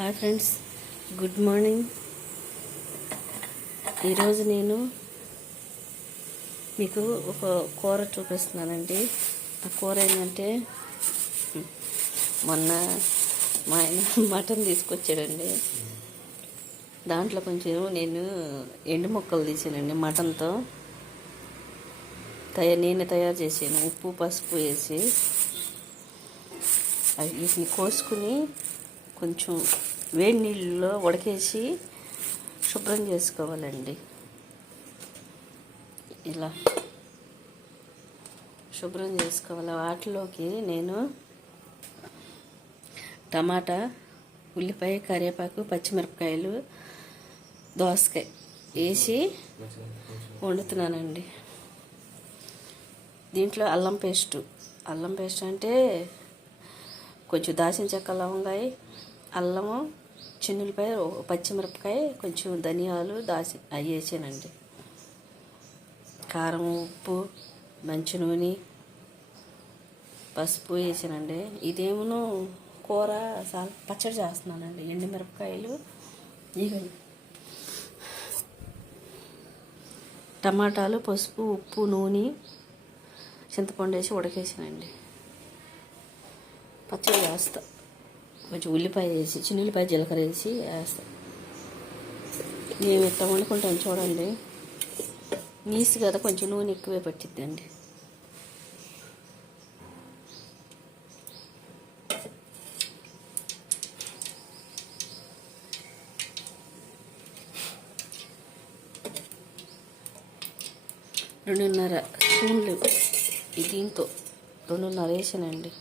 Hi friends, good morning. ఈరోజు నేను మీకు ఒక కూర చూపిస్తున్నానండి. ఆ కూర ఏంటంటే మొన్న మా ఆయన మటన్ తీసుకొచ్చాడండి. దాంట్లో కొంచెం నేను ఎండు ముక్కలు తీసానండి. మటన్తో నేనే తయారు చేసాను. ఉప్పు పసుపు వేసి వీటిని కోసుకుని కొంచెం వేడి నీళ్ళలో ఉడకేసి శుభ్రం చేసుకోవాలండి. ఇలా శుభ్రం చేసుకోవాలి. వాటిలోకి నేను టమాటా, ఉల్లిపాయ, కరివేపాకు, పచ్చిమిరపకాయలు, దోసకాయ వేసి వండుతున్నానండి. దీంట్లో అల్లం పేస్ట్ అంటే కొంచెం దాచిన చెక్క, లవంగాయ, అల్లము, చిన్నులపాయ, పచ్చిమిరపకాయ, కొంచెం ధనియాలు అవి వేసానండి. కారం, ఉప్పు, మంచి నూనె, పసుపు వేసానండి. ఇదేమో కూర పచ్చడి చేస్తున్నానండి. ఎండుమిరపకాయలు, ఇవి టమాటాలు, పసుపు, ఉప్పు, నూనె, చింతపండు వేసి ఉడకేసానండి. పచ్చడి వేస్తా. కొంచెం ఉల్లిపాయ వేసి, చిన్నుల్లిపాయ, జీలకర్ర వేసి వేస్తా. మేము ఇట్లా వండుకుంటాం చూడండి. నీసు కదా, కొంచెం నూనె ఎక్కువే పట్టిద్దండి. రెండున్నర స్పూన్లు దీంతో 2.5 వేసానండి.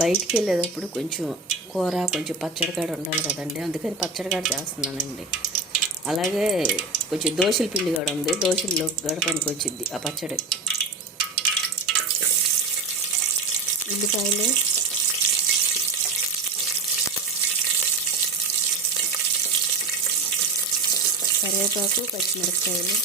బయటికి వెళ్ళేటప్పుడు కొంచెం కూర కొంచెం పచ్చడికాడ ఉండాలి కదండి. అందుకని పచ్చడికాడ చేస్తున్నానండి. అలాగే కొంచెం దోశల పిండి కూడా ఉంది. దోశల్లో గడపనికి వచ్చింది ఆ పచ్చడి. ఉల్లిపాయలు, కరివేపాకు, పచ్చిమిరపకాయలు,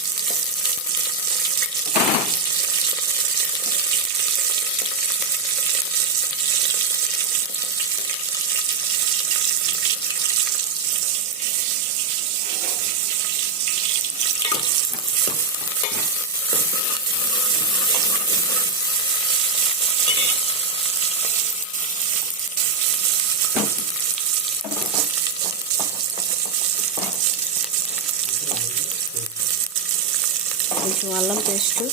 కొంచెం అల్లం పేస్టు,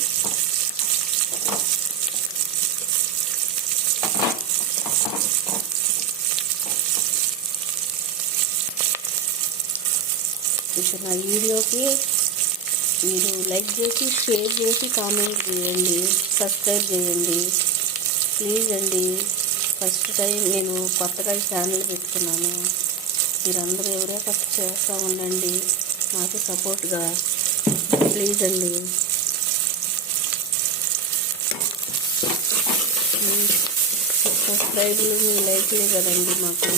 కొంచెం నా వీడియోకి మీరు లైక్ చేసి, షేర్ చేసి, కామెంట్ చేయండి, సబ్స్క్రైబ్ చేయండి ప్లీజ్ అండి. ఫస్ట్ టైం నేను కొత్తగా ఛానల్ పెట్టుకున్నాను. మీరందరూ ఎవరో ఫస్ట్ చేస్తూ ఉండండి, నాకు సపోర్ట్గా ప్లీజ్ అండి. సబ్స్క్రైబ్లు మీ లైక్లే కదండి మాకు.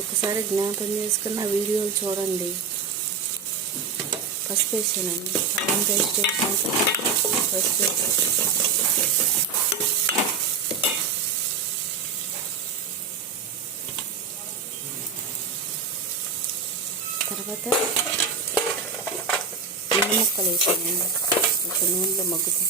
ఒకసారి జ్ఞాపకం చేసుకున్న వీడియోలు చూడండి. పసుపు వేసానండి. అల్లం పేస్ట్ వేసాను, పసుపు తర్వాత ఎండు ముక్కలు వేసానండి. కొంచెం నూనెలో మగ్గుతాయి.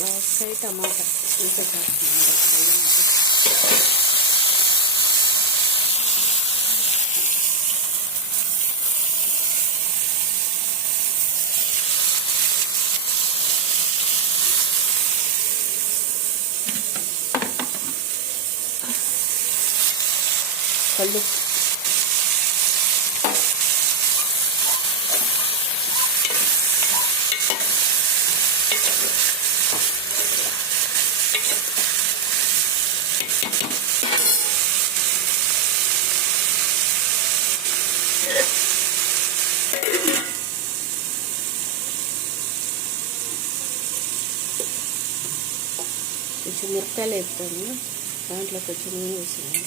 దోసకాయ, టమాటా వేసేసేస్తున్నాను. కళ్ళు కొంచెం మిరపకాయలు వేస్తాను, దాంట్లో కొంచెం నూనె వేసాను.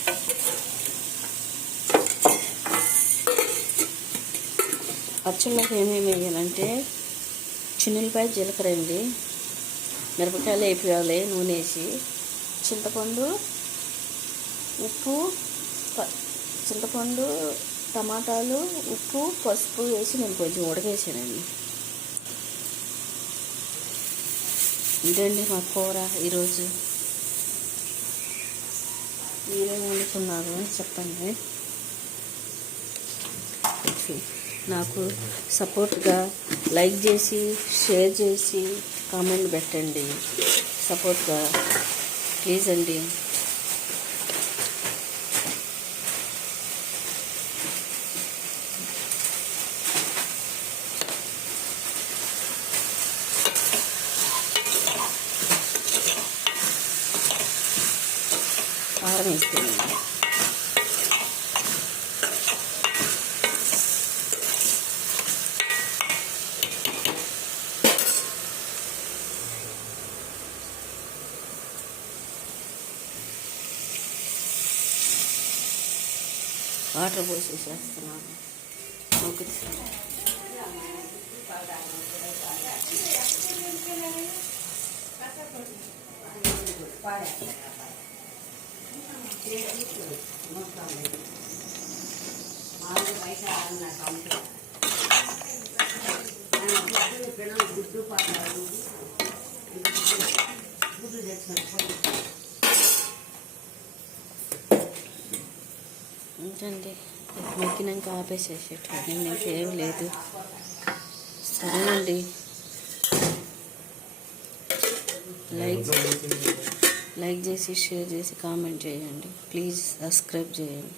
అచ్చంలోకి ఏమేమి వేయాలంటే చిన్నులపాయ జీలకర్ర అండి, మిరపకాయలు వేపియాలి నూనె వేసి, చింతపండు, ఉప్పు, చింతపండు, టమాటాలు, ఉప్పు, పసుపు వేసి నేను కొంచెం ఉడకేసానండి. ఇదండి మా కూర ఈరోజు. మీరేం వండుకున్నారు అని చెప్పండి. నాకు సపోర్ట్గా లైక్ చేసి, షేర్ చేసి, కామెంట్ పెట్టండి. సపోర్ట్గా ప్లీజ్ అండి. కారం వేస్తాను. వాటర్ పోసేసేస్తున్నాను. ఏంటండి మొక్కినాక ఆపేసేసేటండి, ఇంకేం లేదు. సరేనండి, లైక్ చేసి, షేర్ చేసి, కామెంట్ చేయండి. ప్లీజ్ సబ్స్క్రైబ్ చేయండి.